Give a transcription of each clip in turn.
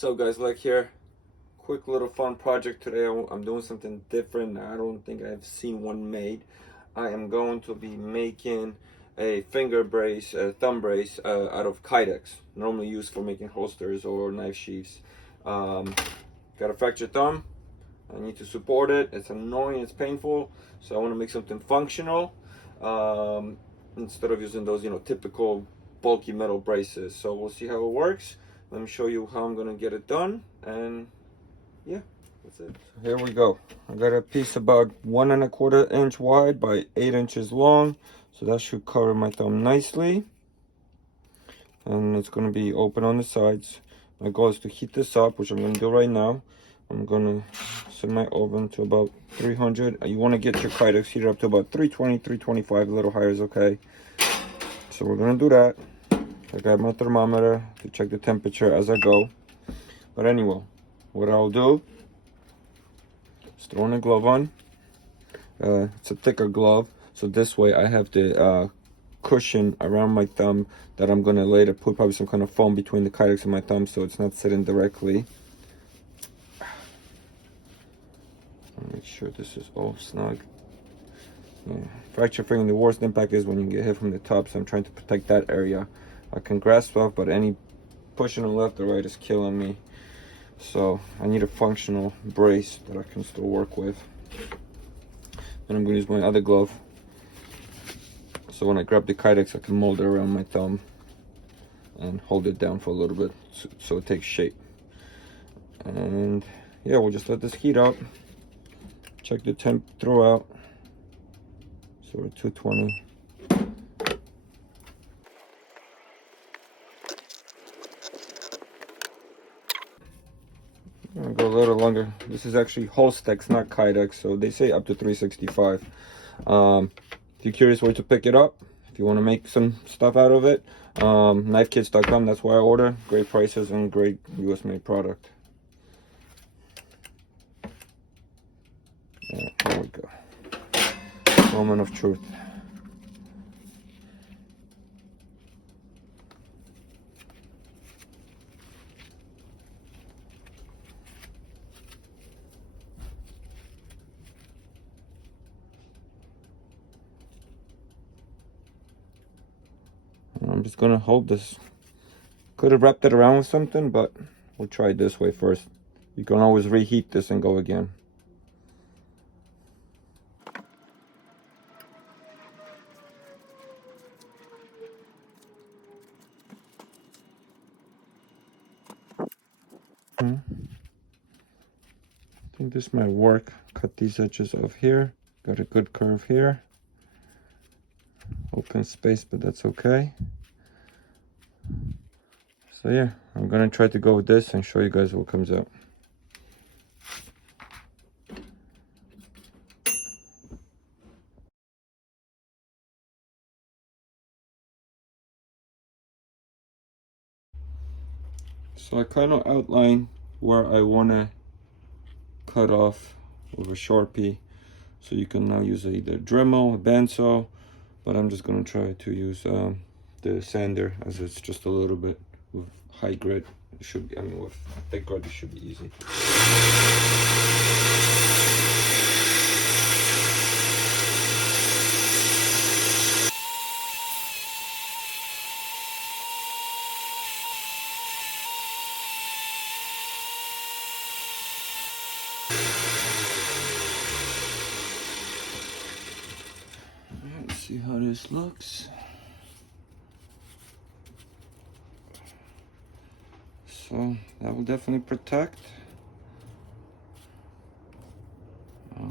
What's up, guys? Like here, quick little fun project today. I'm doing something different. I don't think I've seen one made. I am going to be making a finger brace, a thumb brace out of Kydex, normally used for making holsters or knife sheaths. Got a fractured thumb. I need to support it. It's annoying, it's painful, so I want to make something functional instead of using those, typical bulky metal braces. So we'll see how it works. Let me show you how I'm gonna get it done, and yeah, that's it. So here we go. I got a piece about 1¼ inch wide by 8 inches long, so that should cover my thumb nicely. And it's gonna be open on the sides. My goal is to heat this up, which I'm gonna do right now. I'm gonna set my oven to about 300. You wanna get your Kydex heated up to about 320, 325, a little higher is okay. So we're gonna do that. I got my thermometer to check the temperature as I go. But anyway, what I'll do is throw in a glove on. It's a thicker glove, so this way I have the cushion around my thumb that I'm gonna later put probably some kind of foam between the Kydex and my thumb so it's not sitting directly. Make sure this is all snug. Yeah. Fracture finger, the worst impact is when you get hit from the top, so I'm trying to protect that area. I can grasp off, but any pushing on the left or right is killing me. So I need a functional brace that I can still work with. Then I'm going to use my other glove. So when I grab the Kydex, I can mold it around my thumb and hold it down for a little bit so it takes shape. And yeah, we'll just let this heat up. Check the temp throughout. So we're at 220. I'm gonna go a little longer. This is actually Holstex, not Kydex, so they say up to 365. If you're curious where to pick it up, if you want to make some stuff out of it, knifekits.com, that's where I order. Great prices and great US made product. Yeah, there we go. Moment of truth. I'm just gonna hold this. Could have wrapped it around with something, but we'll try it this way first. You can always reheat this and go again. I think this might work. Cut these edges off here. Got a good curve here. Open space, but that's okay. So yeah, I'm gonna try to go with this and show you guys what comes out. So I kind of outline where I want to cut off with a Sharpie. So you can now use either Dremel, a bandsaw, but I'm just going to try to use the sander, as it's just a little bit with high grit. It should be, with thick grit, it should be easy. Let's see how this looks. So that will definitely protect. A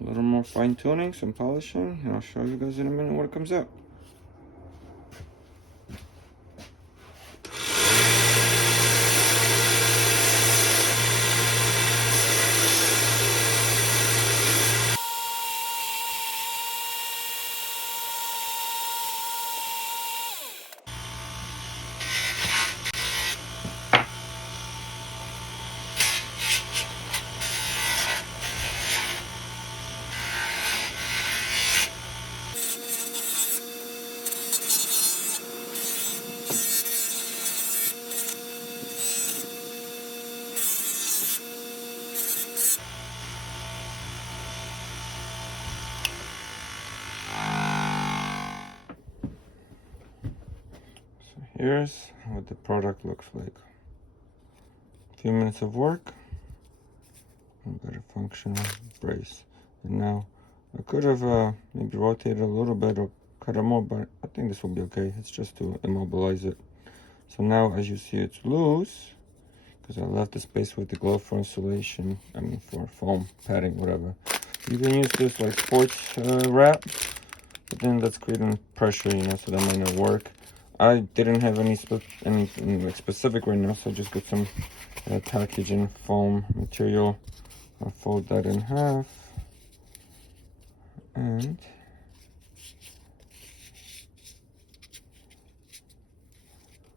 little more fine tuning, some polishing, and I'll show you guys in a minute what it comes out. here's what the product looks like. A few minutes of work, a better functional brace. And now I could have maybe rotated a little bit or cut it more, but I think this will be okay. It's just to immobilize it. So now, as you see, it's loose because I left the space with the glove for insulation. I mean, for foam padding, whatever. You can use this like sports wrap, but then that's creating pressure, you know, so that might not work. I didn't have anything like specific right now, so I just got some packaging foam material. I'll fold that in half, and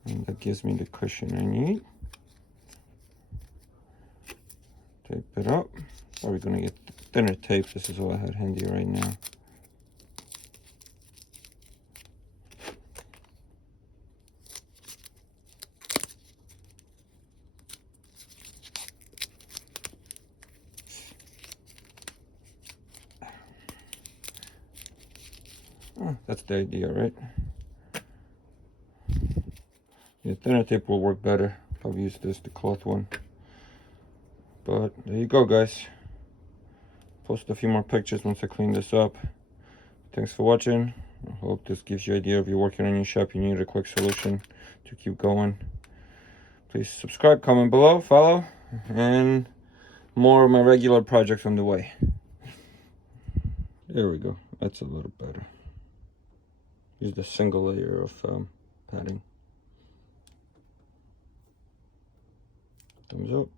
that gives me the cushion I need. Tape it up. Probably gonna get thinner tape. This is all I had handy right now. Oh, that's the idea, right? Yeah, thinner tape will work better. Probably use this, the cloth one. But there you go, guys. Post a few more pictures once I clean this up. Thanks for watching. I hope this gives you an idea if you're working on your shop, you need a quick solution to keep going. Please subscribe, comment below, follow, and more of my regular projects on the way. There we go. That's a little better. Use the single layer of padding. Thumbs up.